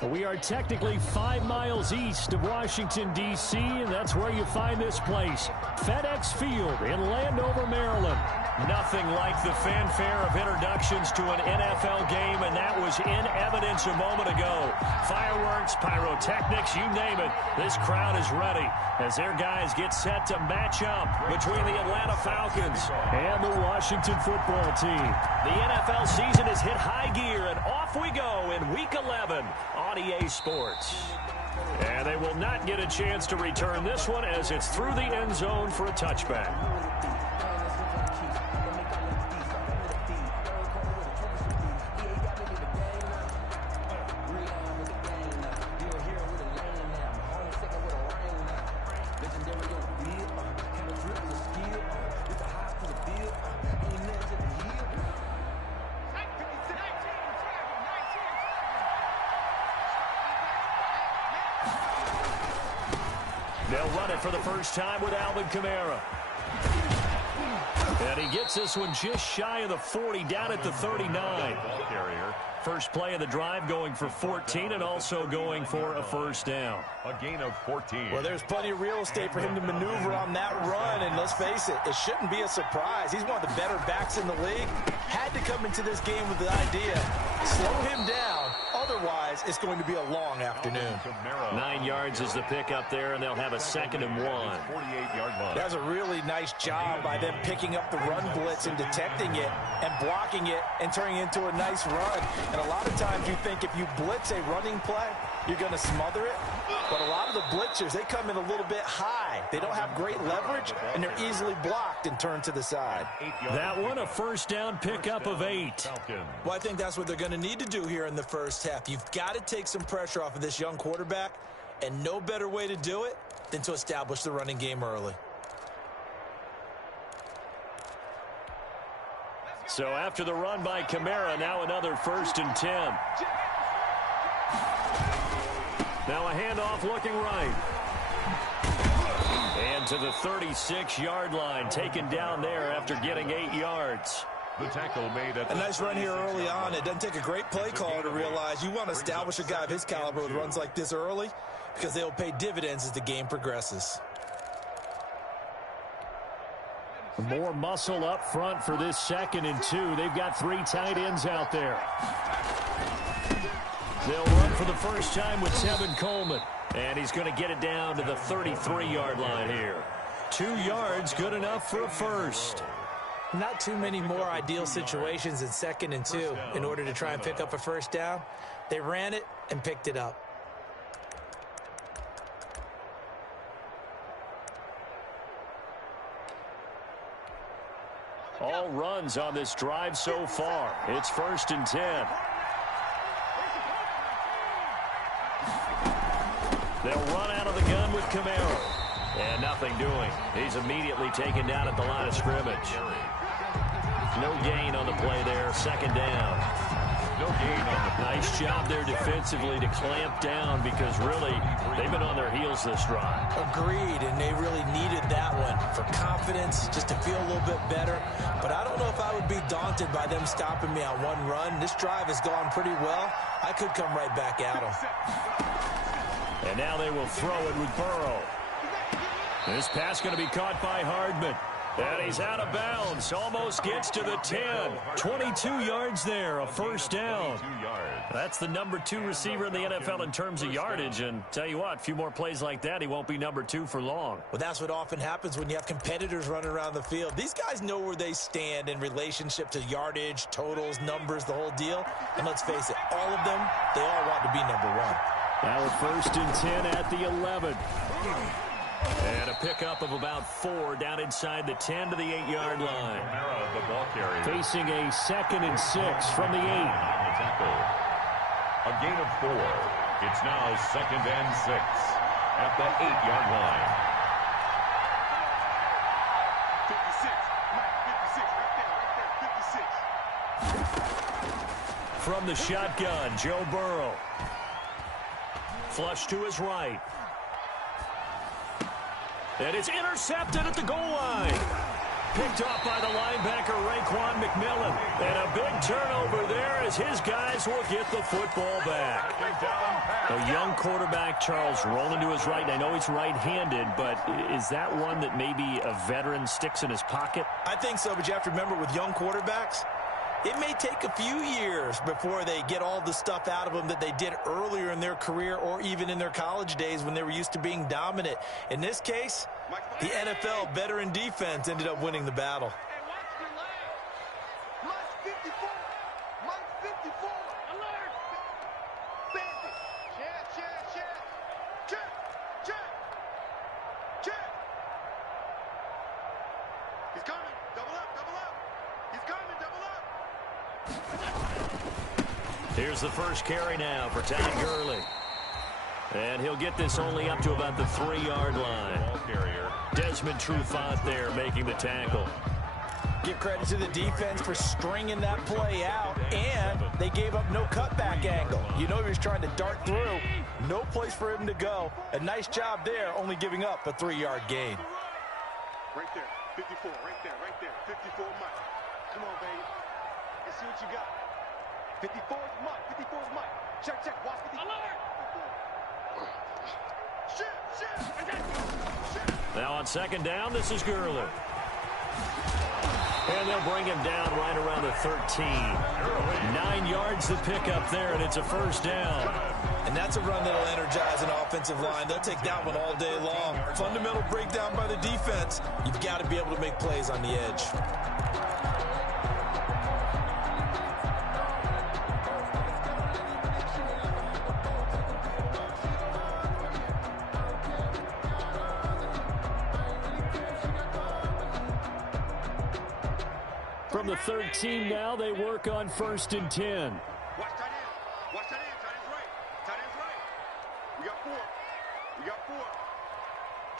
We are technically 5 miles east of Washington, D.C., and that's where you find this place, FedEx Field in Landover, Maryland. Nothing like the fanfare of introductions to an NFL game, and that was in evidence a moment ago. Fireworks, pyrotechnics, you name it. This crowd is ready as their guys get set to match up between the Atlanta Falcons and the Washington football team. The NFL season has hit high gear, and off we go in Week 11 on EA Sports. And they will not get a chance to return this one as it's through the end zone for a touchback. They'll run it for the first time with Alvin Kamara. And he gets this one just shy of the 40, down at the 39. First play of the drive going for 14 and also going for a first down. A gain of 14. Well, there's plenty of real estate for him to maneuver on that run, and let's face it, it shouldn't be a surprise. He's one of the better backs in the league. Had to come into this game with the idea, slow him down, otherwise it's going to be a long afternoon. 9 yards is the pickup there, and they'll have a 2nd and 1. 48-yard line. That's a really nice job by them picking up the run blitz and detecting it and blocking it and turning it into a nice run. And a lot of times you think if you blitz a running play, you're going to smother it. But a lot of the blitzers, they come in a little bit high. They don't have great leverage, and they're easily blocked and turned to the side. That one, a first down pickup of 8. Well, I think that's what they're going to need to do here in the first half. You've got to take some pressure off of this young quarterback, and no better way to do it than to establish the running game early. So after the run by Kamara, now another 1st and 10. Now a handoff looking right. And to the 36-yard line, taken down there after getting 8 yards. The tackle made at a nice run here early on. It doesn't take a great play caller to realize you want to establish a guy of his caliber with runs like this early because they'll pay dividends as the game progresses. More muscle up front for this 2nd and 2. They've got 3 tight ends out there. They'll run for the first time with Tevin Coleman. And he's going to get it down to the 33-yard line here. 2 yards, good enough for a first. Not too many more ideal situations in 2nd and 2 in order to try and pick up a first down. They ran it and picked it up. All runs on this drive so far. It's 1st and 10. They'll run out of the gun with Kamara. And nothing doing. He's immediately taken down at the line of scrimmage. No gain on the play there. 2nd down. No gain on the play. Nice job there defensively to clamp down because really they've been on their heels this drive. Agreed, and they really needed that one for confidence, just to feel a little bit better. But I don't know if I would be daunted by them stopping me on one run. This drive has gone pretty well. I could come right back at them. And now they will throw it with Burrow. This pass going to be caught by Hardman. And he's out of bounds. Almost gets to the 10. 22 yards there, a first down. That's the number 2 receiver in the NFL in terms of yardage. And tell you what, a few more plays like that, he won't be number 2 for long. Well, that's what often happens when you have competitors running around the field. These guys know where they stand in relationship to yardage, totals, numbers, the whole deal. And let's face it, all of them, they all want to be number 1. Now a 1st and 10 at the 11. And a pickup of about 4 down inside the 10 to the 8-yard line. The ball carrier. Facing a 2nd and 6 from the 8. A gain of 4. It's now 2nd and 6 at the 8-yard line. 56, from the shotgun, Joe Burrow. Flush to his right. And it's intercepted at the goal line. picked off by the linebacker, Raekwon McMillan. And a big turnover there as his guys will get the football back. A young quarterback, Charles, rolling to his right. And I know he's right-handed, but is that one that maybe a veteran sticks in his pocket? I think so, but you have to remember with young quarterbacks, it may take a few years before they get all the stuff out of them that they did earlier in their career or even in their college days when they were used to being dominant. In this case, the NFL veteran defense ended up winning the battle. Here's the first carry now for Todd Gurley. And he'll get this only up to about the 3-yard line. Desmond Trufant there making the tackle. Give credit to the defense for stringing that play out, and they gave up no cutback angle. You know he was trying to dart through. No place for him to go. A nice job there, only giving up a 3-yard gain. Right there, 54, right there, 54 Mike. Come on, baby. Let's see what you got. 54 is Mike, 54 is Mike. Check, watch 54. Now on second down, this is Gurley. And they'll bring him down right around the 13. 9 yards to pick up there, and it's a first down. And that's a run that'll energize an offensive line. They'll take that one all day long. Fundamental breakdown by the defense. You've got to be able to make plays on the edge. From the 13 now, they work on 1st and 10. Watch tight end. Watch tight end. Tight end's right. Tight end's right. We got 4.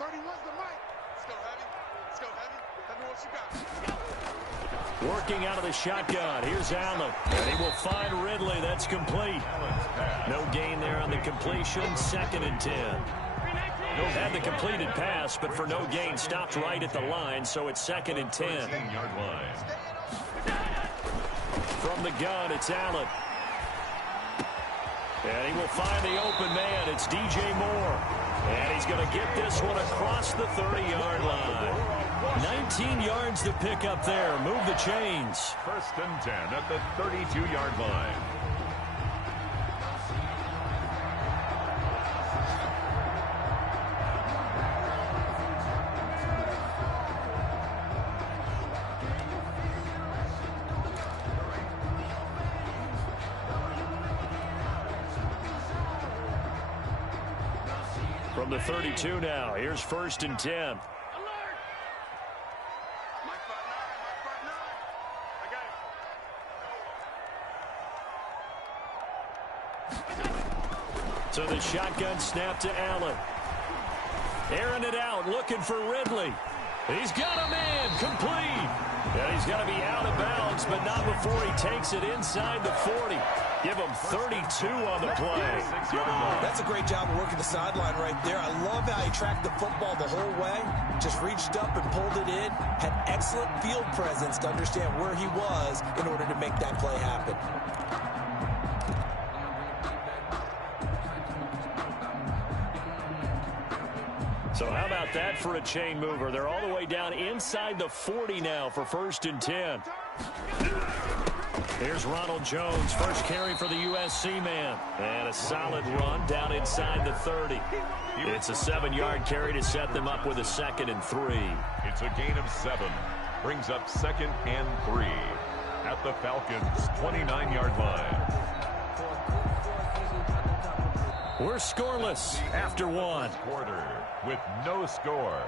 31's the mic. Let's go, heavy. Tell me what you got. Working out of the shotgun. Here's Allen. And he will find Ridley. That's complete. No gain there on the completion. 2nd and 10. Had the completed pass, but for no gain, stopped right at the line, so it's 2nd and 10. 10-yard line. From the gun, it's Allen. And he will find the open man. It's DJ Moore. And he's going to get this one across the 30-yard line. 19 yards to pick up there. Move the chains. 1st and 10 at the 32-yard line. From the 32 now, here's 1st and 10. So the shotgun snap to Allen. Airing it out, looking for Ridley. He's got a man, complete. And he's got to be out of bounds, but not before he takes it inside the 40. Give him 32 on the play. That's a great job of working the sideline right there. I love how he tracked the football the whole way. Just reached up and pulled it in. Had excellent field presence to understand where he was in order to make that play happen. So how about that for a chain mover? They're all the way down inside the 40 now for 1st and 10. Here's Ronald Jones, first carry for the USC man. And a solid run down inside the 30. It's a 7-yard carry to set them up with a 2nd and 3. It's a gain of 7. Brings up 2nd and 3 at the Falcons' 29-yard line. We're scoreless after 1. Quarter with no score.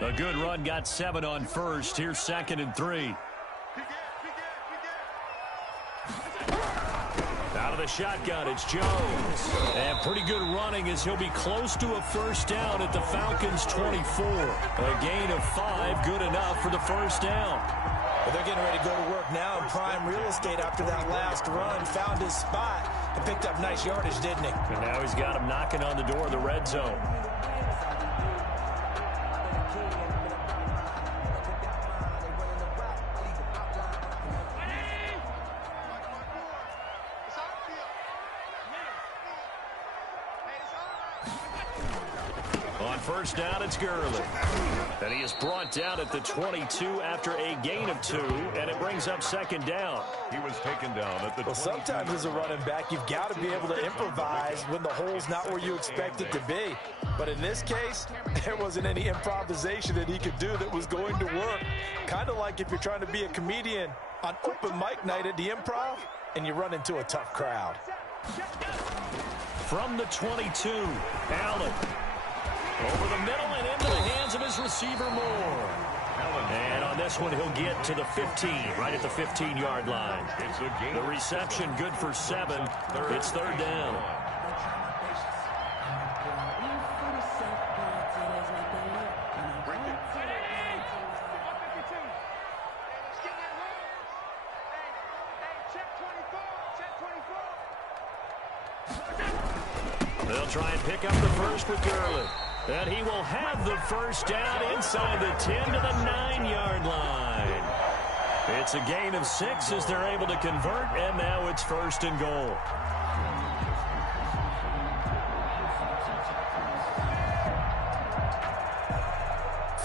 A good run, got 7 on first. Here's 2nd and 3. Out of the shotgun, it's Jones. And pretty good running as he'll be close to a first down at the Falcons' 24. A gain of 5, good enough for the first down. Well, they're getting ready to go to work now in prime real estate after that last run. Found his spot and picked up nice yardage, didn't he? And now he's got him knocking on the door of the red zone. On first down, it's Gurley. And he is brought down at the 22 after a gain of 2, and it brings up 2nd down. He was taken down at the 22. Well, sometimes as a running back, you've got to be able to improvise when the hole's not where you expect it to be. But in this case, there wasn't any improvisation that he could do that was going to work. Kind of like if you're trying to be a comedian on open mic night at the Improv, and you run into a tough crowd. From the 22, Allen. Over the middle and into the hands of his receiver, Moore. And on this one, he'll get to the 15, right at the 15-yard line. The reception good for 7. It's 3rd down. They'll try and pick up the first with Gurley. And he will have the first down inside the 10 to the 9-yard line. It's a gain of 6 as they're able to convert, and now it's 1st and goal.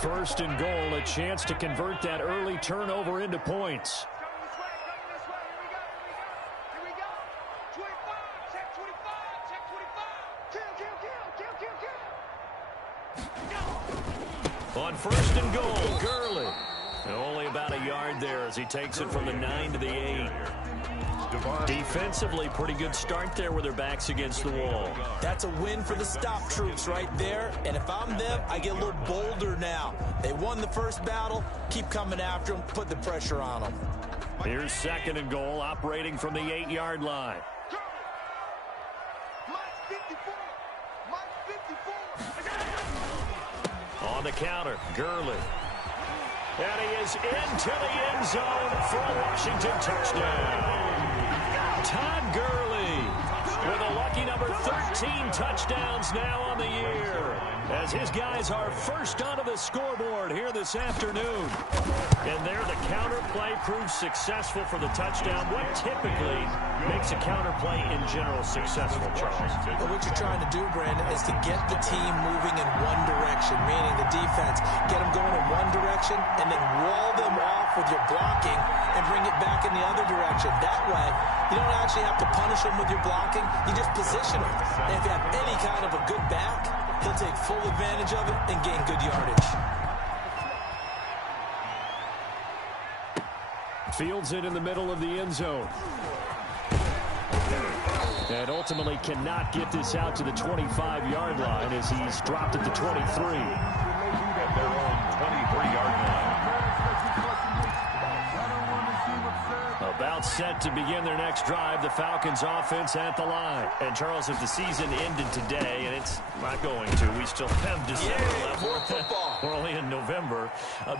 First and goal, a chance to convert that early turnover into points. On 1st and goal, Gurley. And only about a yard there as he takes it from the 9 to the 8. Defensively, pretty good start there with their backs against the wall. That's a win for the stop troops right there. And if I'm them, I get a little bolder now. They won the first battle. Keep coming after them. Put the pressure on them. Here's 2nd and goal, operating from the 8-yard line. On the counter, Gurley. And he is into the end zone for a Washington touchdown. Todd Gurley with a lucky number 13 touchdowns now on the year, as his guys are first onto the scoreboard here this afternoon. And there the counter play proves successful for the touchdown. What typically makes a counter play in general successful, Charles? Well, what you're trying to do, Brandon, is to get the team moving in one direction, meaning the defense, get them going in one direction and then wall them off with your blocking and bring it back in the other direction. That way, you don't actually have to punish them with your blocking. You just position them. And if you have any kind of a good back, he'll take full advantage of it and gain good yardage. Fields it in the middle of the end zone. And ultimately cannot get this out to the 25-yard line as he's dropped at the 23. At their own 23-yard line. About set to begin their next drive, the Falcons offense at the line. And Charles, if the season ended today, and it's not going to, we still have December left. We're only in November,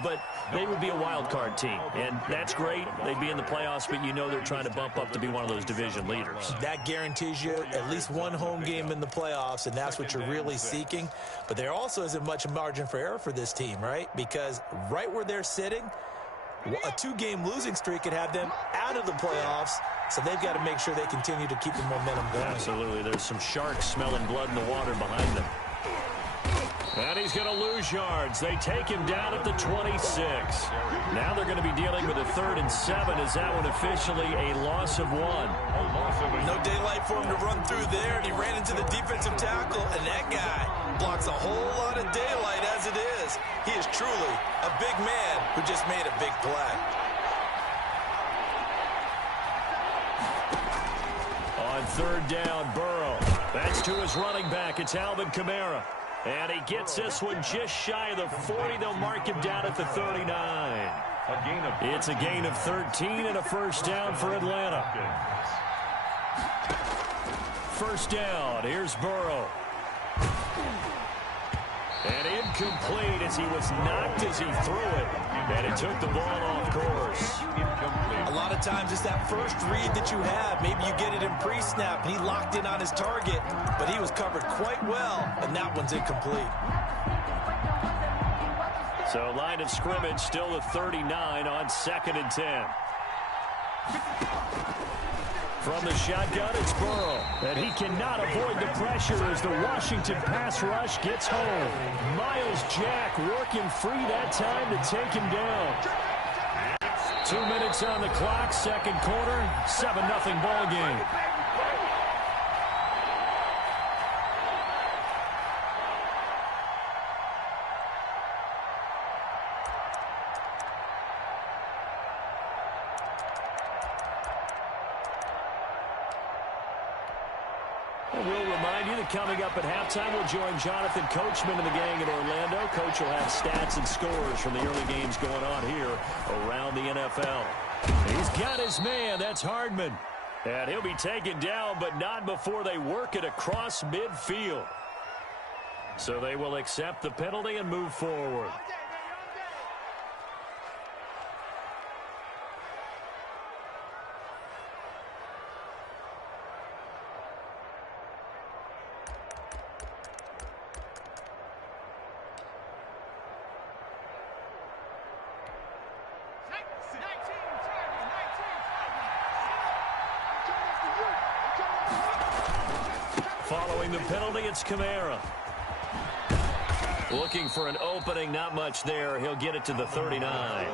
but they would be a wild card team, and that's great. They'd be in the playoffs, but you know they're trying to bump up to be one of those division leaders. That guarantees you at least one home game in the playoffs, and that's what you're really seeking. But there also isn't much margin for error for this team, right? Because right where they're sitting, a 2-game losing streak could have them out of the playoffs, so they've got to make sure they continue to keep the momentum going. Absolutely. There's some sharks smelling blood in the water behind them. And he's going to lose yards. They take him down at the 26. Now they're going to be dealing with a 3rd and 7. Is that one officially a loss of 1? No daylight for him to run through there, and he ran into the defensive tackle, and that guy blocks a whole lot of daylight as it is. He is truly a big man who just made a big play. On 3rd down, Burrow. That's to his running back. It's Alvin Kamara. And he gets this one just shy of the 40. They'll mark him down at the 39. It's a gain of 13 and a first down for Atlanta. First down. Here's Burrow. And incomplete as he was knocked as he threw it. And it took the ball off course. A lot of times it's that first read that you have. Maybe you get it in pre-snap, and he locked in on his target, but he was covered quite well, and that one's incomplete. So line of scrimmage still the 39 on 2nd and 10. From the shotgun, it's Burrow. And he cannot avoid the pressure as the Washington pass rush gets home. Miles Jack working free that time to take him down. 2 minutes on the clock, second quarter, 7-0 ball game. We'll remind you that coming up at halftime, we'll join Jonathan Coachman and the gang in Orlando. Coach will have stats and scores from the early games going on here around the NFL. He's got his man. That's Hardman. And he'll be taken down, but not before they work it across midfield. So they will accept the penalty and move forward. Following the penalty, it's Kamara. Looking for an opening, not much there. He'll get it to the 39.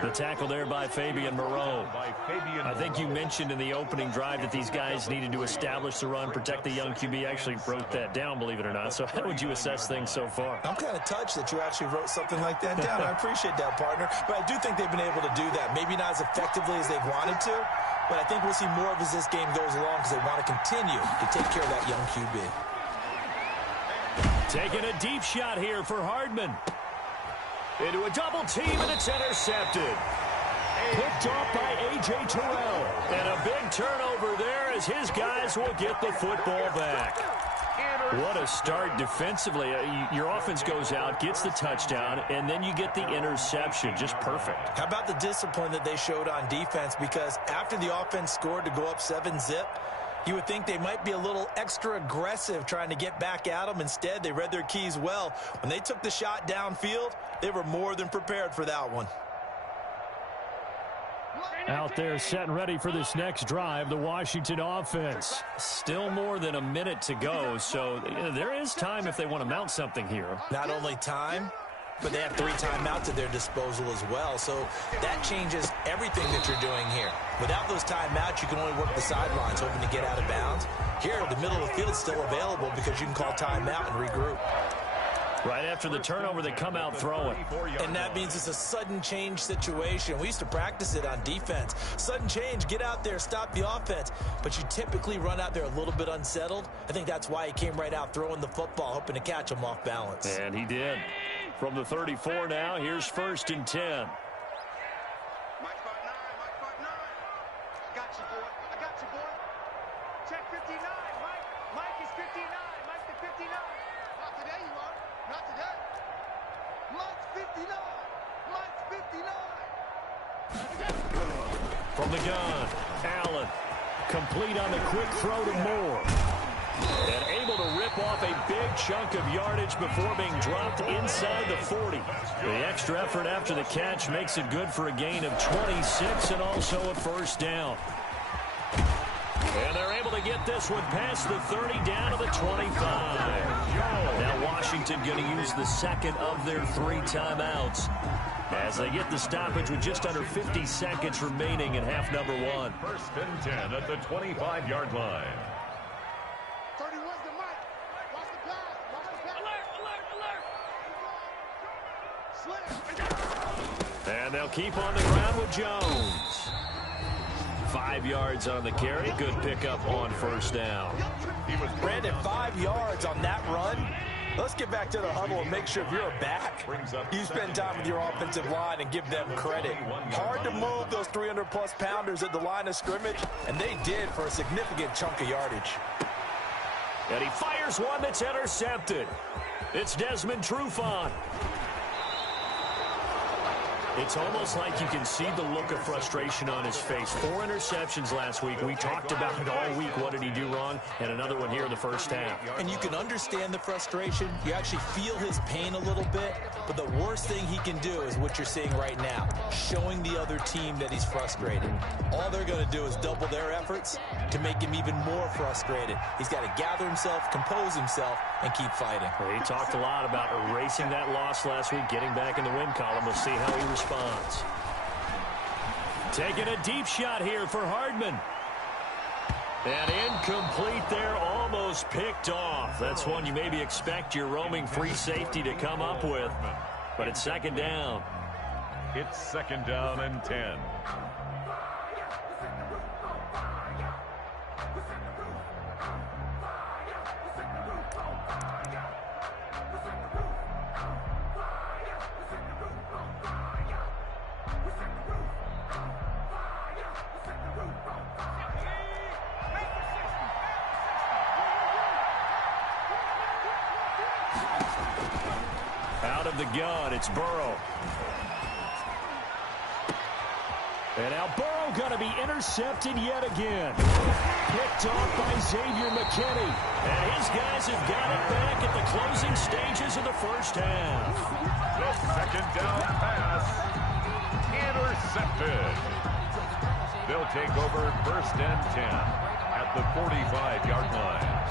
The tackle there by Fabian Moreau. I think you mentioned in the opening drive that these guys needed to establish the run, protect the young QB. I actually wrote that down, believe it or not. So how would you assess things so far? I'm kind of touched that you actually wrote something like that down. I appreciate that, partner. But I do think they've been able to do that. Maybe not as effectively as they've wanted to, but I think we'll see more of as this game goes along because they want to continue to take care of that young QB. Taking a deep shot here for Hardman. Into a double team, and it's intercepted. Picked off by A.J. Terrell. And a big turnover there as his guys will get the football back. What a start defensively. Your offense goes out, gets the touchdown, and then you get the interception. Just perfect. How about the discipline that they showed on defense? Because after the offense scored to go up 7-zip, you would think they might be a little extra aggressive trying to get back at them. Instead, they read their keys well. When they took the shot downfield, they were more than prepared for that one. Out there set and ready for this next drive, the Washington offense. Still more than a minute to go, so there is time if they want to mount something here. Not only time, but they have 3 timeouts at their disposal as well. So that changes everything that you're doing here. Without those timeouts, you can only work the sidelines, hoping to get out of bounds. Here, the middle of the field is still available because you can call timeout and regroup. Right after the turnover, they come out throwing. And that means it's a sudden change situation. We used to practice it on defense. Sudden change, get out there, stop the offense. But you typically run out there a little bit unsettled. I think that's why he came right out throwing the football, hoping to catch him off balance. And he did. From the 34 now, here's 1st and 10. Mike spot 9, Mike spot 9. I got you, boy. I got you, boy. Check 59, Mike. Mike is 59. Mike the 59. Not today, you are. Not today. Mike's 59. Mike's 59. From the gun, Allen. Complete on the quick throw to Moore. And able to rip off a big chunk of yardage before being dropped inside the 40. The extra effort after the catch makes it good for a gain of 26 and also a first down. And they're able to get this one past the 30 down to the 25. Now Washington going to use the second of their 3 timeouts as they get the stoppage with just under 50 seconds remaining in half number 1. 1st and 10 at the 25-yard line. 31's the Mike. Watch the pass. Watch the pass. Alert, alert, alert. Slip. And they'll keep on the ground with Jones. 5 yards on the carry. Good pickup on first down. Brandon, 5 yards on that run. Let's get back to the huddle and make sure if you're a back, you spend time with your offensive line and give them credit. Hard to move those 300-plus pounders at the line of scrimmage, and they did for a significant chunk of yardage. And he fires one that's intercepted. It's Desmond Trufant. It's almost like you can see the look of frustration on his face. 4 interceptions last week. We talked about it all week. What did he do wrong? And another one here in the first half. And you can understand the frustration. You actually feel his pain a little bit. But the worst thing he can do is what you're seeing right now, showing the other team that he's frustrated. All they're going to do is double their efforts to make him even more frustrated. He's got to gather himself, compose himself, and keep fighting. Well, he talked a lot about erasing that loss last week, getting back in the win column. We'll see how he responds. Taking a deep shot here for Hardman. And incomplete there, almost picked off. That's one you maybe expect your roaming free safety to come up with. But it's second down. It's second down and 10. Out of the gun, it's Burrow. And now Burrow going to be intercepted yet again. Picked off by Xavier McKinney. And his guys have got it back at the closing stages of the first half. The second down pass. Intercepted. They'll take over first and 10 at the 45-yard line.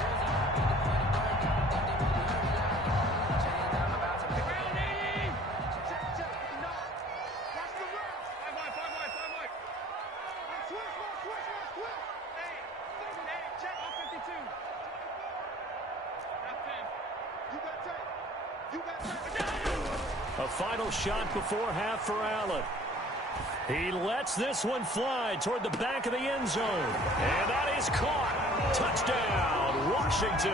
A final shot before half for Allen. He lets this one fly toward the back of the end zone. And that is caught. Touchdown, Washington.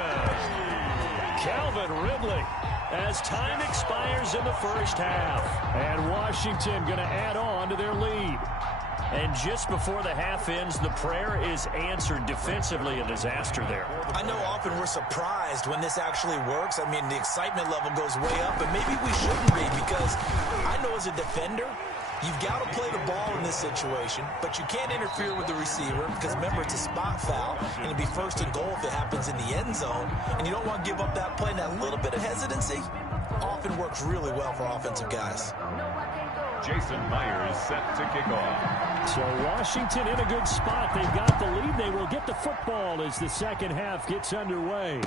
Calvin Ridley as time expires in the first half. And Washington going to add on to their lead. And just before the half ends, the prayer is answered. Defensively, a disaster there. I know often we're surprised when this actually works. I mean, the excitement level goes way up, but maybe we shouldn't be, because I know as a defender, you've got to play the ball in this situation, but you can't interfere with the receiver because, remember, it's a spot foul, and it'll be first and goal if it happens in the end zone, and you don't want to give up that play. And that little bit of hesitancy often works really well for offensive guys. Jason Myers set to kick off. So Washington in a good spot. They've got the lead. They will get the football as the second half gets underway.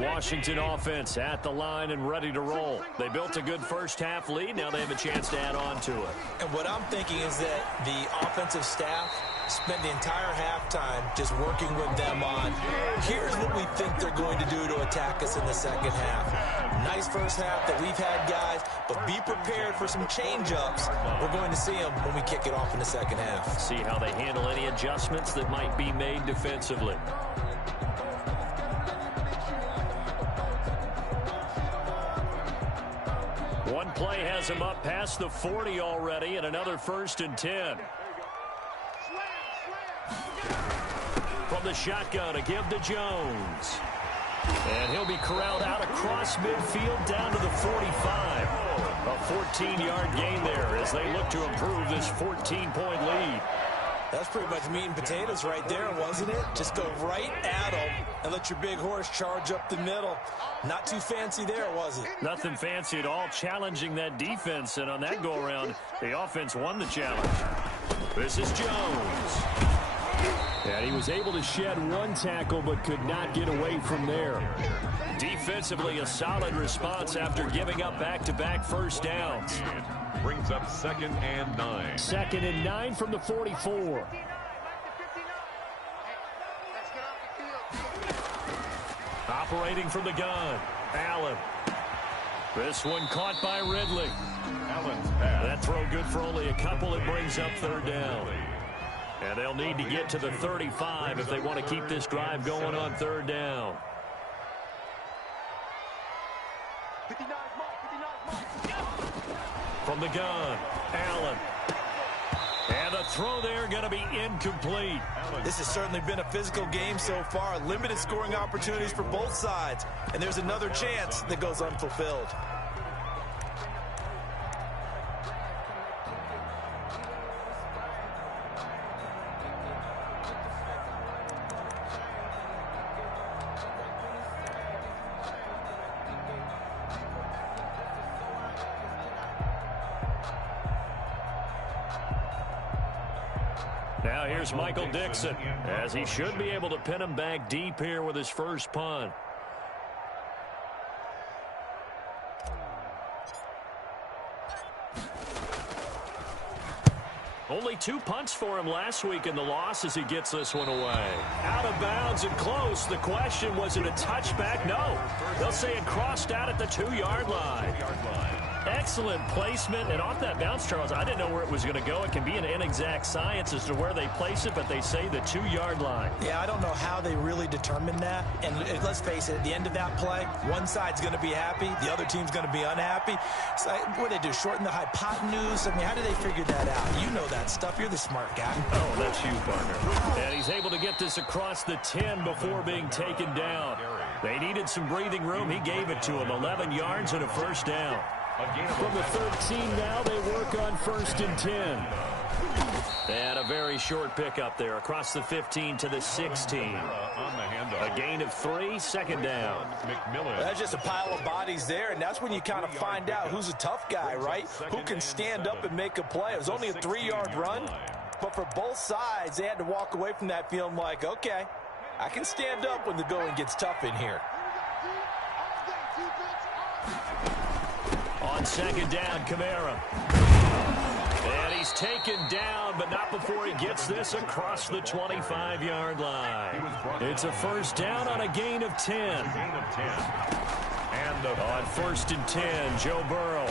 Washington offense at the line and ready to roll. They built a good first half lead. Now they have a chance to add on to it. And what I'm thinking is that the offensive staff spent the entire halftime just working with them on, here's what we think they're going to do to attack us in the second half. Nice first half that we've had, guys, but be prepared for some change-ups. We're going to see them when we kick it off in the second half. See how they handle any adjustments that might be made defensively. One play has him up past the 40 already, and another first and 10. From the shotgun, a give to Jones. And he'll be corralled out across midfield down to the 45. A 14-yard gain there as they look to improve this 14-point lead. That's pretty much meat and potatoes right there, wasn't it? Just go right at them and let your big horse charge up the middle. Not too fancy there, was it? Nothing fancy at all, challenging that defense. And on that go-around, the offense won the challenge. This is Jones. And he was able to shed one tackle but could not get away from there. Defensively, a solid response after giving up back-to-back first downs. brings up 2nd and 9. 2nd and 9 from the 44. Operating from the gun, Allen. This one caught by Ridley. Allen's pass. That throw good for only a couple. It brings up 3rd down. And they'll need to get to the 35 if they want to keep this drive going on 3rd down. From the gun, Allen. And the throw there going to be incomplete. This has certainly been a physical game so far. Limited scoring opportunities for both sides. And there's another chance that goes unfulfilled. Now here's Michael Dixon, as he should be able to pin him back deep here with his first punt. Only 2 punts for him last week in the loss as he gets this one away. Out of bounds and close. The question, was it a touchback? No. They'll say it crossed out at the 2-yard line. Excellent placement, and off that bounce, Charles, I didn't know where it was going to go. It can be an inexact science as to where they place it, but they say the 2-yard line. Yeah, I don't know how they really determined that. And let's face it, at the end of that play, one side's going to be happy, the other team's going to be unhappy. So what do they do, shorten the hypotenuse? I mean, how do they figure that out? You know that stuff. You're the smart guy. Oh, that's you, partner. And he's able to get this across the 10 before being taken down. They needed some breathing room. He gave it to him. 11 yards and a 1st down. From the 13 now, they work on 1st and 10. And a very short pickup there across the 15 to the 16. A gain of 3, 2nd down. That's just a pile of bodies there, and that's when you kind of find out who's a tough guy, right? Who can stand up and make a play. It was only a 3-yard run, but for both sides, they had to walk away from that feeling like, okay, I can stand up when the going gets tough in here. On 2nd down, Kamara. And he's taken down, but not before he gets this across the 25-yard line. It's a 1st down on a gain of 10. And on 1st and 10, Joe Burrow.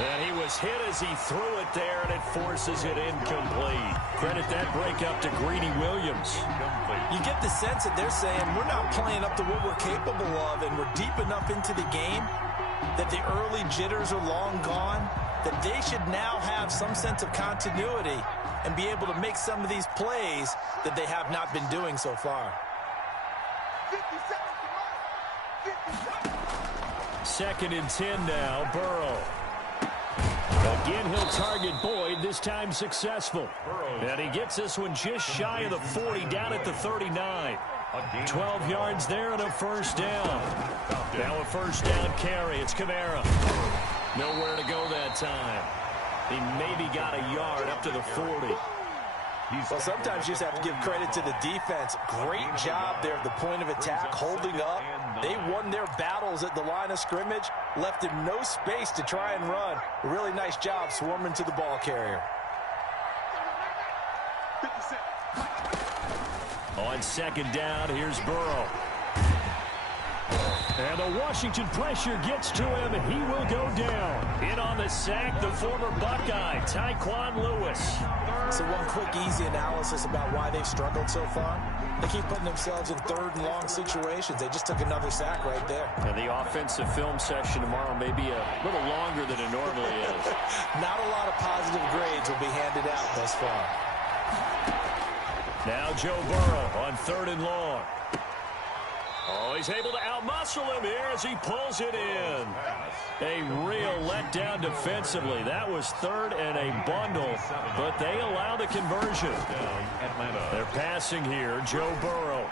And he was hit as he threw it there, and it forces it incomplete. Credit that break up to Greedy Williams. You get the sense that they're saying we're not playing up to what we're capable of, and we're deep enough into the game that the early jitters are long gone, that they should now have some sense of continuity and be able to make some of these plays that they have not been doing so far. 2nd and 10 now, Burrow. Again, he'll target Boyd, this time successful. And he gets this one just shy of the 40, down at the 39. 12 yards there and a 1st down. Now a 1st down carry. It's Kamara. Nowhere to go that time. He maybe got a yard up to the 40. Well, sometimes you just have to give credit to the defense. Great job there at the point of attack, holding up. They won their battles at the line of scrimmage, left him no space to try and run. A really nice job swarming to the ball carrier. On 2nd down, here's Burrow. And the Washington pressure gets to him, and he will go down. In on the sack, the former Buckeye, Tyquan Lewis. So one quick, easy analysis about why they've struggled so far. They keep putting themselves in 3rd and long situations. They just took another sack right there. And the offensive film session tomorrow may be a little longer than it normally is. Not a lot of positive grades will be handed out thus far. Now Joe Burrow on 3rd and long. Oh, he's able to outmuscle him here as he pulls it in. A real letdown defensively. That was 3rd and a bundle, but they allow the conversion. They're passing here, Joe Burrow.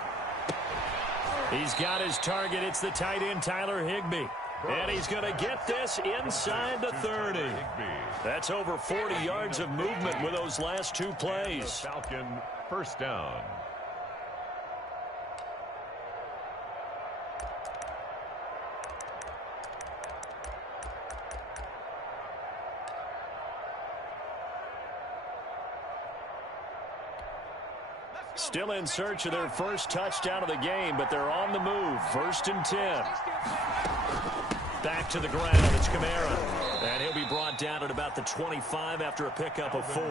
He's got his target. It's the tight end, Tyler Higbee. And he's going to get this inside the 30. That's over 40 yards of movement with those last 2 plays. Falcon 1st down. Still in search of their first touchdown of the game, but they're on the move. 1st and 10. Back to the ground. It's Kamara. And he'll be brought down at about the 25 after a pickup of 4. On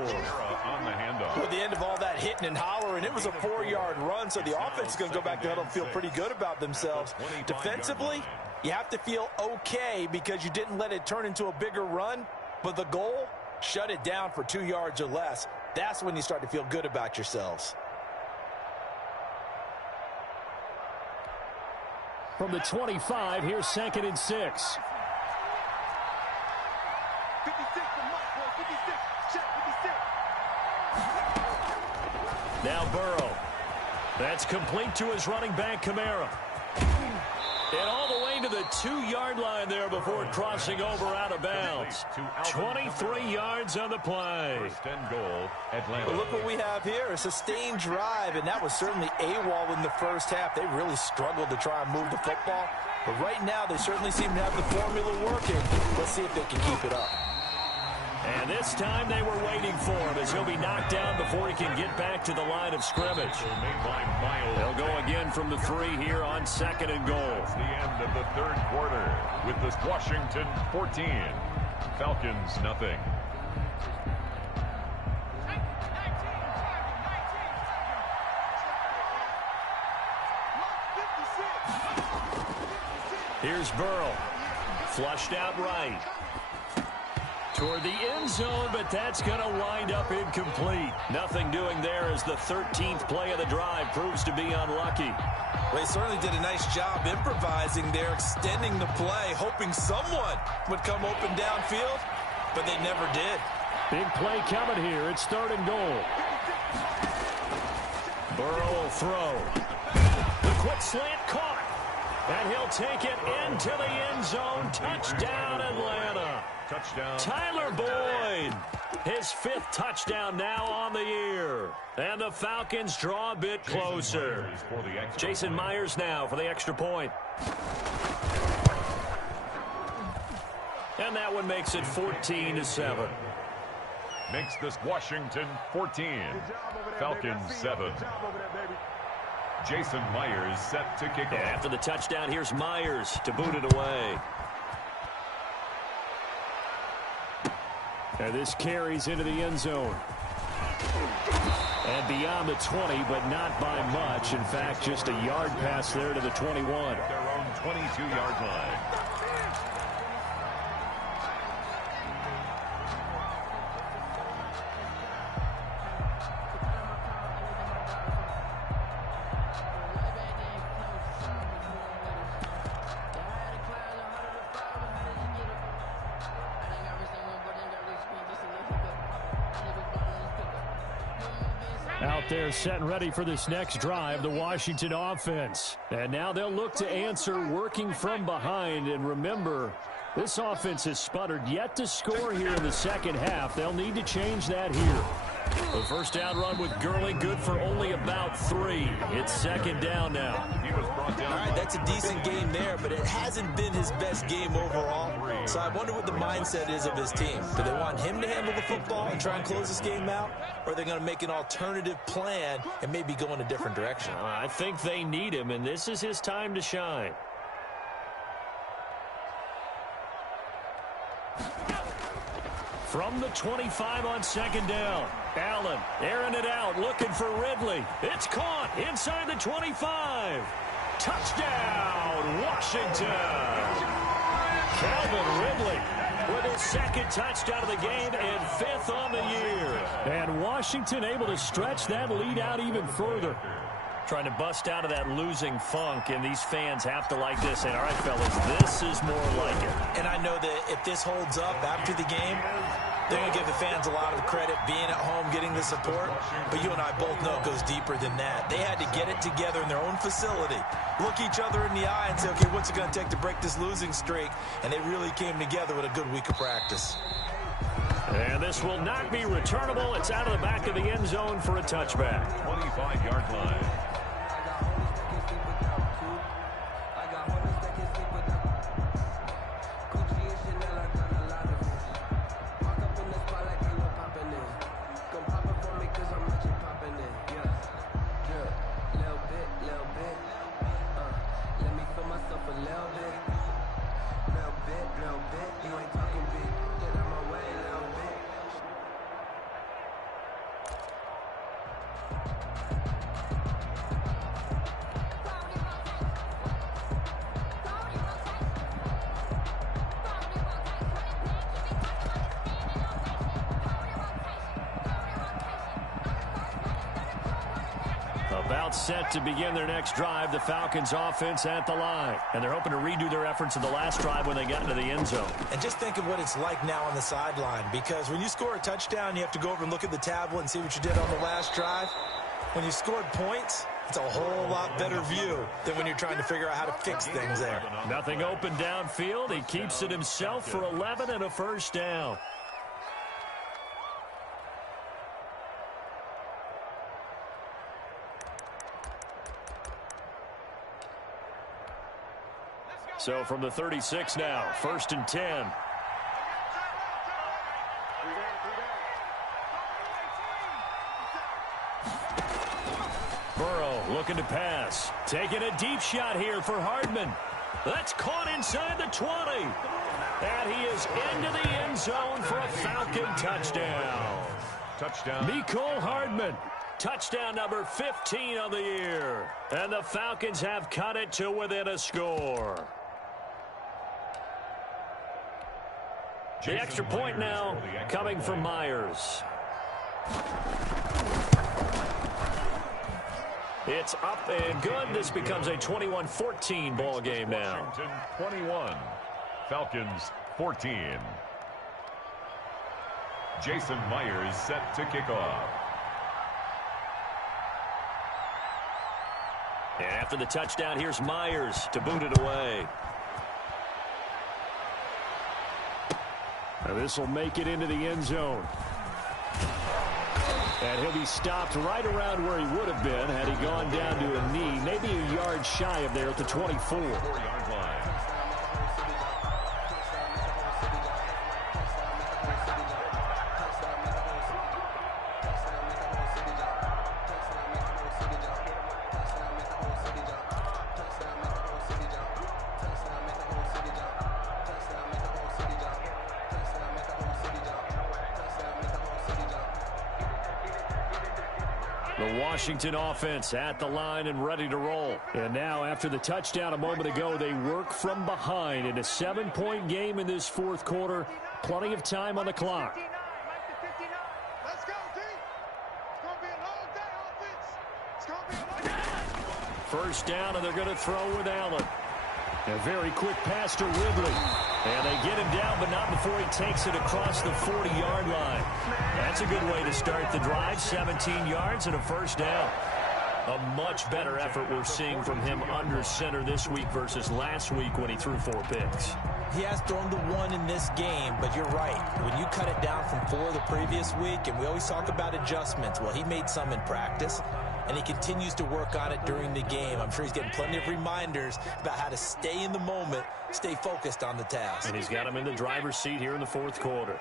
the handoff. At the end of all that hitting and hollering, it was a 4-yard run, so the offense is going to go back to huddle and feel pretty good about themselves. Defensively, you have to feel okay because you didn't let it turn into a bigger run, but the goal, shut it down for 2 yards or less. That's when you start to feel good about yourselves. From the 25, here's 2nd and 6. 56 for Mike, boy. 56. Check 56. Now Burrow. That's complete to his running back, Kamara. And all the way to the 2-yard line there before crossing over out of bounds. 23 yards on the play. 1st and goal, Atlanta. Well, look what we have here, a sustained drive, and that was certainly AWOL in the first half. They really struggled to try and move the football, but right now they certainly seem to have the formula working. Let's see if they can keep it up. And this time they were waiting for him as he'll be knocked down before he can get back to the line of scrimmage. They'll go again from the 3 here on 2nd and goal. It's the end of the 3rd quarter with this Washington 14, Falcons nothing. Here's Burrow. Flushed out right. Toward the end zone, but that's going to wind up incomplete. Nothing doing there as the 13th play of the drive proves to be unlucky. Well, they certainly did a nice job improvising there, extending the play, hoping someone would come open downfield, but they never did. Big play coming here. It's 3rd and goal. Burrow will throw. The quick slant caught. And he'll take it into the end zone. Touchdown, Atlanta. Touchdown. Tyler Boyd, his 5th touchdown now on the year. And the Falcons draw a bit closer. Jason Myers now for the extra point. And that one makes it 14-7. Makes this Washington 14, Falcons 7. Jason Myers set to kick off. After the touchdown, here's Myers to boot it away. And this carries into the end zone. And beyond the 20, but not by much. In fact, just a yard pass there to the 21. Their own 22-yard line. Out there set and ready for this next drive, the Washington offense. And now they'll look to answer working from behind. And remember, this offense has sputtered yet to score here in the second half. They'll need to change that here. The first down run with Gurley good for only about 3. It's 2nd down now. He was brought down. All right, that's a decent game there, but it hasn't been his best game overall. So I wonder what the mindset is of his team. Do they want him to handle the football and try and close this game out? Or are they going to make an alternative plan and maybe go in a different direction? I think they need him, and this is his time to shine. From the 25 on 2nd down. Allen airing it out, looking for Ridley. It's caught inside the 25. Touchdown, Washington. Calvin Ridley with his 2nd touchdown of the game and 5th on the year. And Washington able to stretch that lead out even further. Trying to bust out of that losing funk, and these fans have to like this. And all right, fellas, this is more like it. And I know that if this holds up after the game, they're going to give the fans a lot of credit being at home, getting the support. But you and I both know it goes deeper than that. They had to get it together in their own facility, look each other in the eye and say, okay, what's it going to take to break this losing streak? And they really came together with a good week of practice. And this will not be returnable. It's out of the back of the end zone for a touchback. 25-yard line. About set to begin their next drive, the Falcons offense at the line. And they're hoping to redo their efforts in the last drive when they got into the end zone. And just think of what it's like now on the sideline, because when you score a touchdown, you have to go over and look at the tablet and see what you did on the last drive. When you scored points, it's a whole lot better view than when you're trying to figure out how to fix things there. Nothing open downfield. He keeps it himself for 11 and a first down. So from the 36 now, 1st and 10. Burrow looking to pass. Taking a deep shot here for Hardman. That's caught inside the 20. And he is into the end zone for a Falcon touchdown. Mecole Hardman. Touchdown number 15 on the year. And the Falcons have cut it to within a score. The extra point now coming from Myers. It's up and good. This becomes a 21-14 ball game now. Washington 21, Falcons 14. Jason Myers set to kick off. And after the touchdown, here's Myers to boot it away. And this will make it into the end zone. And he'll be stopped right around where he would have been had he gone down to a knee, maybe a yard shy of there at the 24. 4-yard line. The Washington offense at the line and ready to roll. And now after the touchdown a moment ago, they work from behind in a 7-point game in this fourth quarter. Plenty of time on the clock. Let's go, team. It's going to be a long day, offense. It's going to be a long day. First down, and they're going to throw with Allen. A very quick pass to Ridley. And they get him down, but not before he takes it across the 40-yard line. That's a good way to start the drive. 17 yards and a first down. A much better effort we're seeing from him under center this week versus last week when he threw 4 picks. He has thrown the 1 in this game, but you're right. When you cut it down from 4 the previous week, and we always talk about adjustments, well, he made some in practice, and he continues to work on it during the game. I'm sure he's getting plenty of reminders about how to stay in the moment, stay focused on the task. And he's got him in the driver's seat here in the fourth quarter.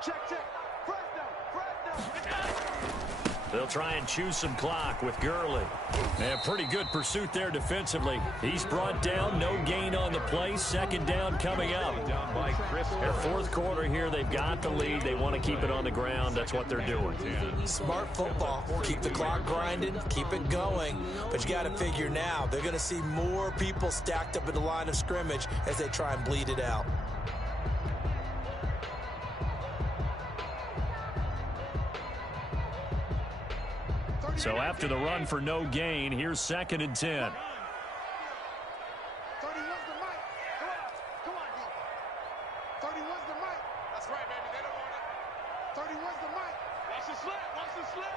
Check. They'll try and choose some clock with Gurley. And pretty good pursuit there defensively. He's brought down, no gain on the play. Second down coming up. Their fourth quarter here, they've got the lead. They want to keep it on the ground. That's what they're doing. Smart football. Keep the clock grinding, keep it going. But you got to figure now, they're going to see more people stacked up at the line of scrimmage as they try and bleed it out. So after the run for no gain, here's 2nd and 10. 31's the mic. Come on, go. 31's the mic. That's right, baby. They don't want it. 31's the mic. Watch the slip.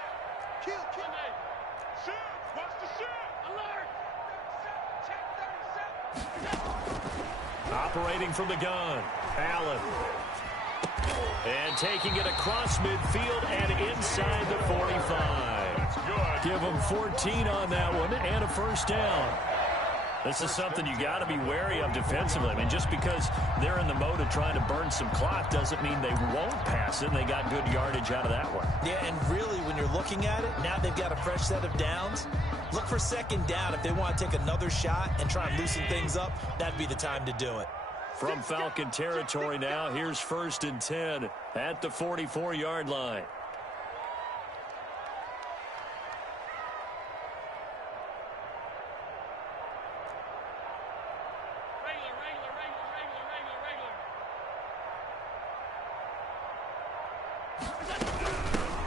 Kill. Shoot. Watch the shoot. Alert. Check 37. Operating from the gun, Allen. And taking it across midfield and inside the 45. Give them 14 on that one and a first down. This is something you got to be wary of defensively. I mean, just because they're in the mode of trying to burn some clock doesn't mean they won't pass it, and they got good yardage out of that one. Yeah, and really, when you're looking at it, now they've got a fresh set of downs. Look for second down. If they want to take another shot and try and loosen things up, that'd be the time to do it. From Falcon territory now, here's 1st and 10 at the 44-yard line.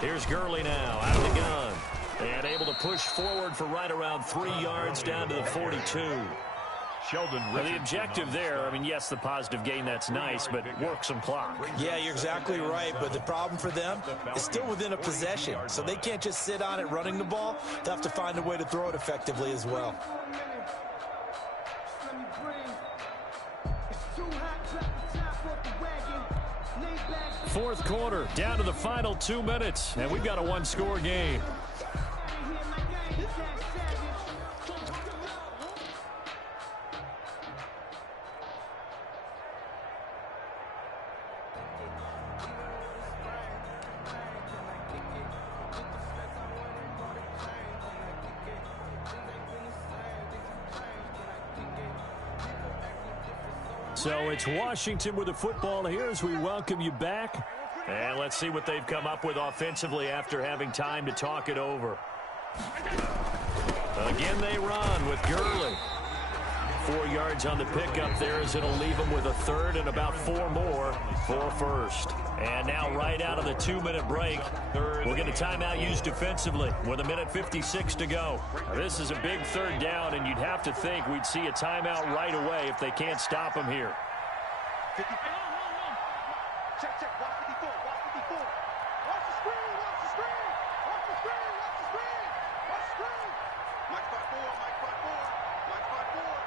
Here's Gurley now out of the gun. And able to push forward for right around 3 yards down to the 42. Well, the objective there, I mean, yes, the positive gain, that's nice, but work some clock. Yeah, you're exactly right, but the problem for them is still within a possession, so they can't just sit on it running the ball. They have to find a way to throw it effectively as well. Fourth quarter, down to the final 2 minutes, and we've got a one-score game. So it's Washington with the football here as we welcome you back. And let's see what they've come up with offensively after having time to talk it over. Again, they run with Gurley. 4 yards on the pickup there as it'll leave them with a third and about 4 more for a first. And now right out of the 2-minute break, we'll get a timeout used defensively with 1:56 to go. Now, this is a big third down, and you'd have to think we'd see a timeout right away if they can't stop them here. Check, check. Watch 54. Watch 54. Watch the screen. Watch the screen. Watch the screen. Watch the screen. Watch the screen. Mike 5-4. Mike 5-4. Mike 5-4.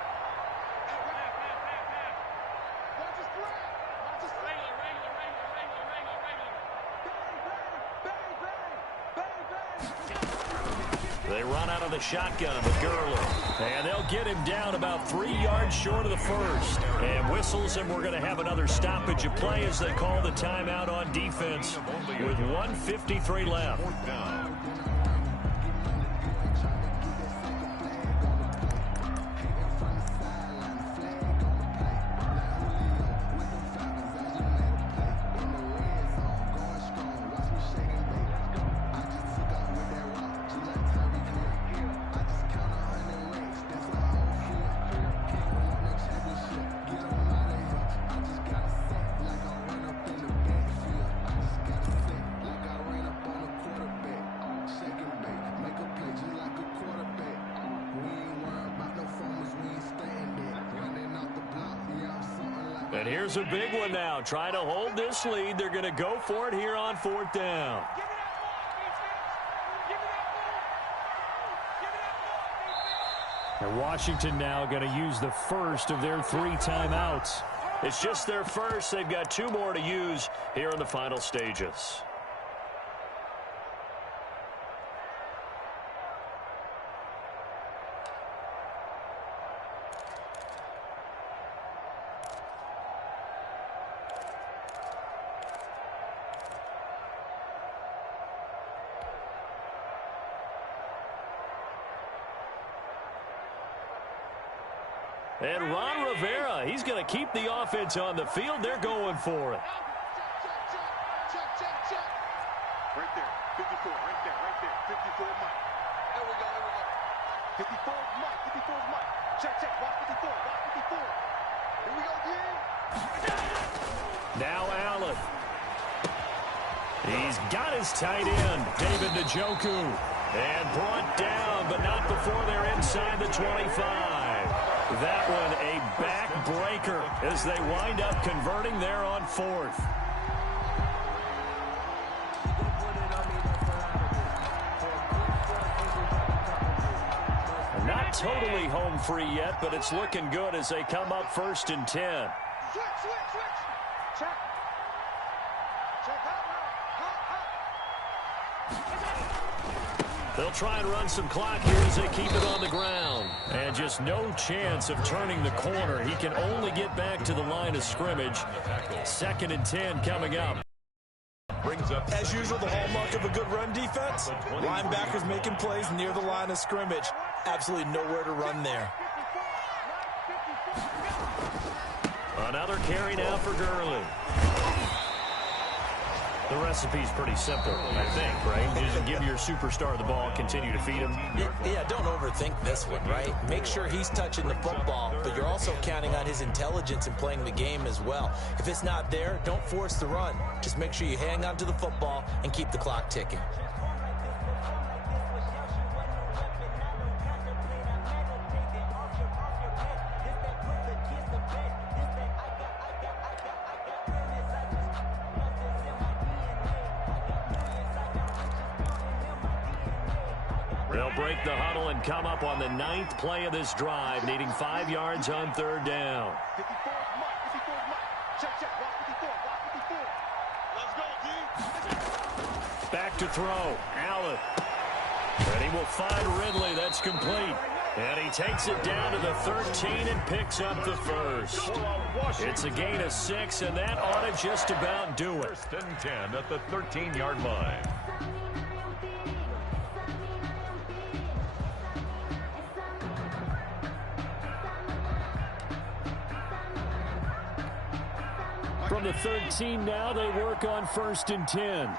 Hey, watch the screen. Watch the screen. Regular. Bang, bang. Bang, bang. They run out of the shotgun with Gurley. And they'll get him down about 3 yards short of the first. And whistles, and we're going to have another stoppage of play as they call the timeout on defense with 1:53 left. And here's a big one now. Trying to hold this lead. They're going to go for it here on 4th down. And Washington now going to use the first of their 3 timeouts. It's just their first. They've got 2 more to use here in the final stages. And Ron Rivera, he's going to keep the offense on the field. They're going for it. Check. Right there. 54. Right there. 54 Mike. There we go. 54 Mike. 54 Mike. Check. Watch 54. Watch 54. Here we go again. Now Allen. He's got his tight end, David Njoku. And brought down, but not before they're inside the 25. That one a backbreaker as they wind up converting there on 4th. Not totally home free yet, but it's looking good as they come up 1st and 10. Switch. Check. They'll try and run some clock here as they keep it on the ground. And just no chance of turning the corner. He can only get back to the line of scrimmage. 2nd and 10 coming up. As usual, the hallmark of a good run defense, linebackers making plays near the line of scrimmage. Absolutely nowhere to run there. Another carry now for Gurley. The recipe's pretty simple, I think, right? You just give your superstar the ball, continue to feed him. Yeah, don't overthink this one, right? Make sure he's touching the football, but you're also counting on his intelligence in playing the game as well. If it's not there, don't force the run. Just make sure you hang on to the football and keep the clock ticking. They'll break the huddle and come up on the 9th play of this drive, needing 5 yards on 3rd down. 54 Mike. 54 Mike. Check, block 54, block 54. Let's go, D. Back to throw. Allen. And he will find Ridley. That's complete. And he takes it down to the 13 and picks up the first. It's a gain of 6, and that ought to just about do it. 1st and 10 at the 13-yard line. From the 13 now, they work on 1st and 10.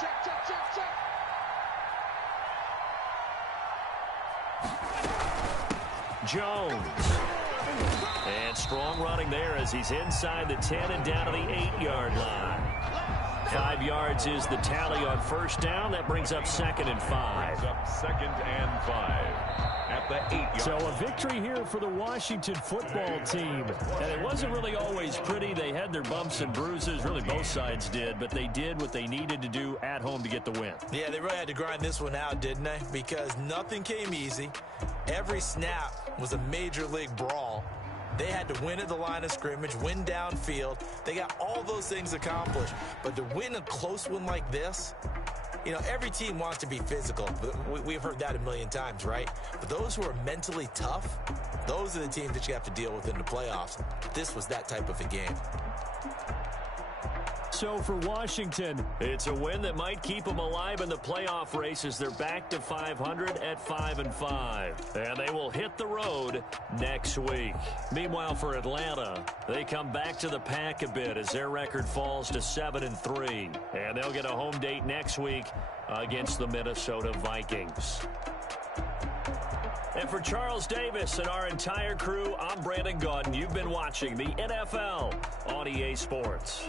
Check. Jones. And strong running there as he's inside the 10 and down to the 8-yard line. 5 yards is the tally on 1st down. That brings up 2nd and 5. Brings up 2nd and 5 at the 8-yard. So a victory here for the Washington football team. And it wasn't really always pretty. They had their bumps and bruises. Really, both sides did. But they did what they needed to do at home to get the win. Yeah, they really had to grind this one out, didn't they? Because nothing came easy. Every snap was a major league brawl. They had to win at the line of scrimmage, win downfield. They got all those things accomplished. But to win a close one like this, you know, every team wants to be physical. We've heard that a million times, right? But those who are mentally tough, those are the teams that you have to deal with in the playoffs. This was that type of a game. So for Washington, it's a win that might keep them alive in the playoff race as they're back to 500 at 5-5. And they will hit the road next week. Meanwhile, for Atlanta, they come back to the pack a bit as their record falls to 7-3. And they'll get a home date next week against the Minnesota Vikings. And for Charles Davis and our entire crew, I'm Brandon Gaudin. You've been watching the NFL on EA Sports.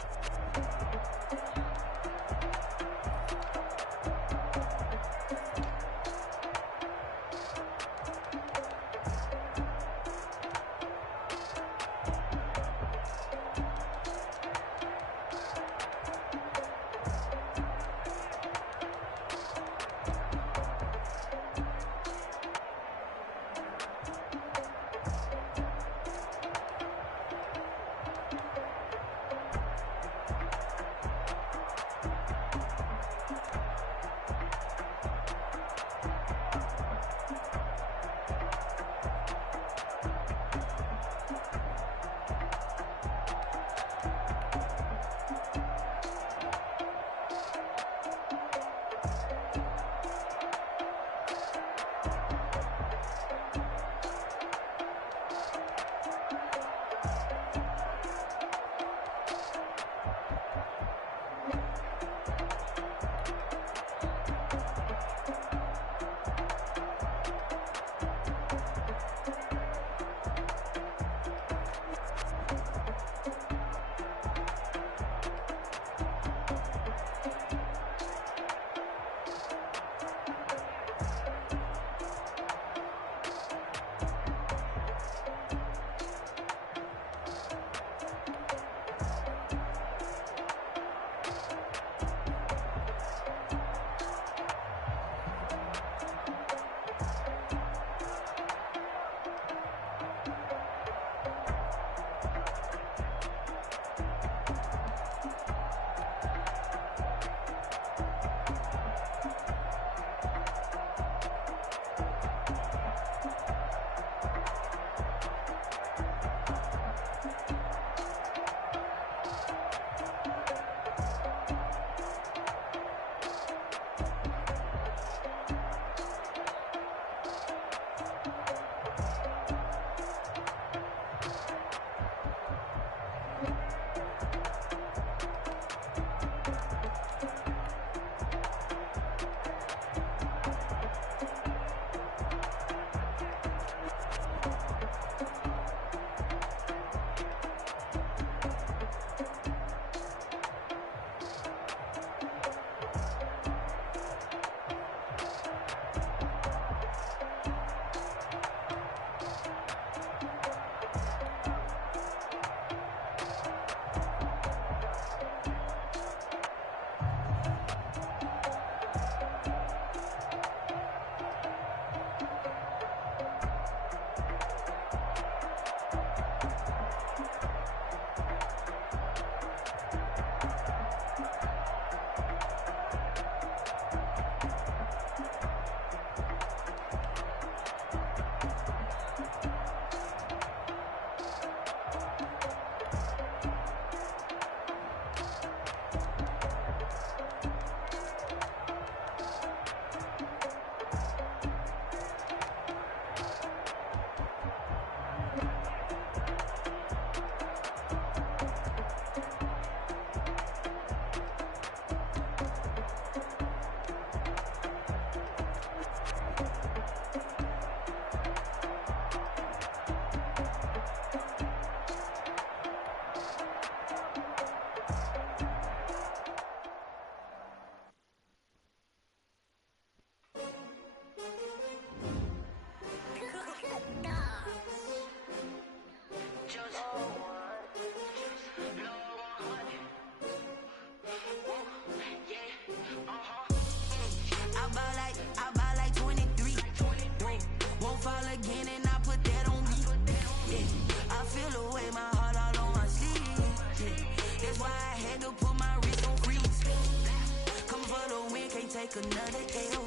take another L.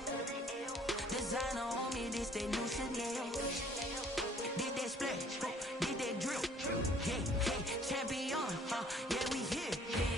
Designer on me, this that new Chanel. Did that splash, did that drill. Yeah, champion, yeah, we here.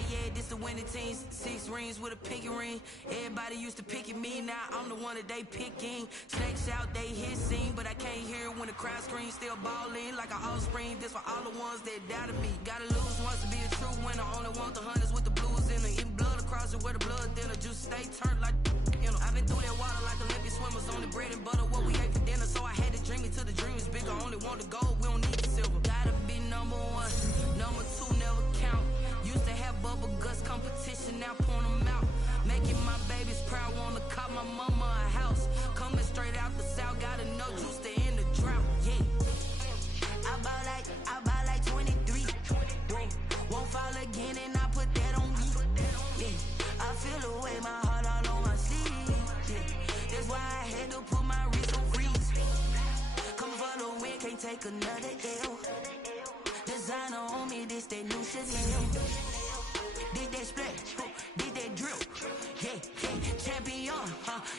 Yeah, this the winning team. 6 rings with a pinky ring. Everybody used to pick at me, now I'm the one that they picking. Snakes out, they hit scene, but I can't hear it when the crowd screams. Still balling like an offspring. This for all the ones that doubted me. Gotta lose once to be a true winner. Only want the hunters with the blues in it. Eating blood across it where the blood thinner. Juice stay turned like, you know. I've been through that water like Olympic swimmers. Only bread and butter, what we ate for dinner. So I had to dream it till the dream is bigger. Only want the gold, we don't need the silver. Gotta be number 1, number 2 never count. Used to have bubble guts competition, now point them out. Making my babies proud, wanna cop my mama a house. Coming straight out the south, gotta know juice to end the drought. Yeah, I buy like 23. Won't fall again and I put that on me. Yeah, I feel the way, my heart all on my sleeve. Yeah, that's why I had to put my wrist on freeze. Coming for the win, can't take another L. Designer on me, this that new Chanel. Did that splash, did that drill. Yeah, champion,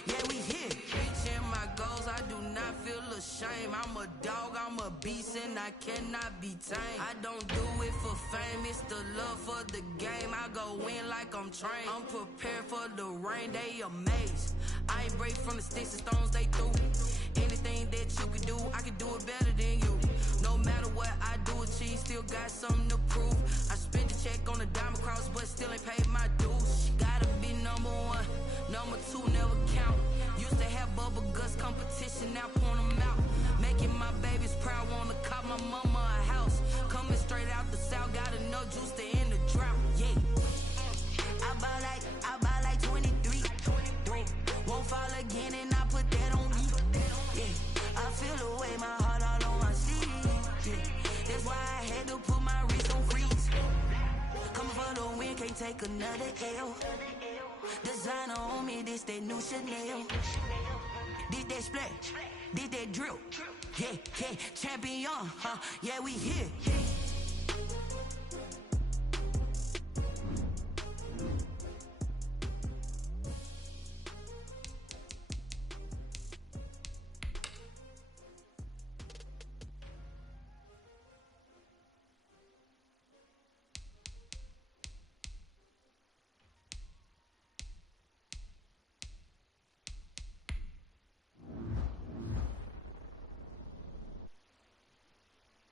yeah, we here. Reaching my goals, I do not feel ashamed. I'm a dog, I'm a beast, and I cannot be tamed. I don't do it for fame, it's the love for the game. I go in like I'm trained. I'm prepared for the rain, they amazed. I ain't break from the sticks and stones they threw. Anything that you can do, I can do it better than you. No matter what I do, achieve, still got something to prove. I spent the check on the diamond cross, but still ain't paid my dues. Gotta be number 1, number 2 never count. Used to have bubble guts competition, now point them out. Making my babies proud, wanna cop my mama a house. Coming straight out the south, gotta know juice to end the drought. Yeah, I buy like 23. Won't fall again and I put that on me. Yeah, I feel the way, my heart all on my sleeve. Yeah, that's why I had to put my wrist on freeze. Coming for the win, can't take another L. Designer on me, this that new Chanel. Did that splash, did that drill. Yeah, champion, yeah, we here.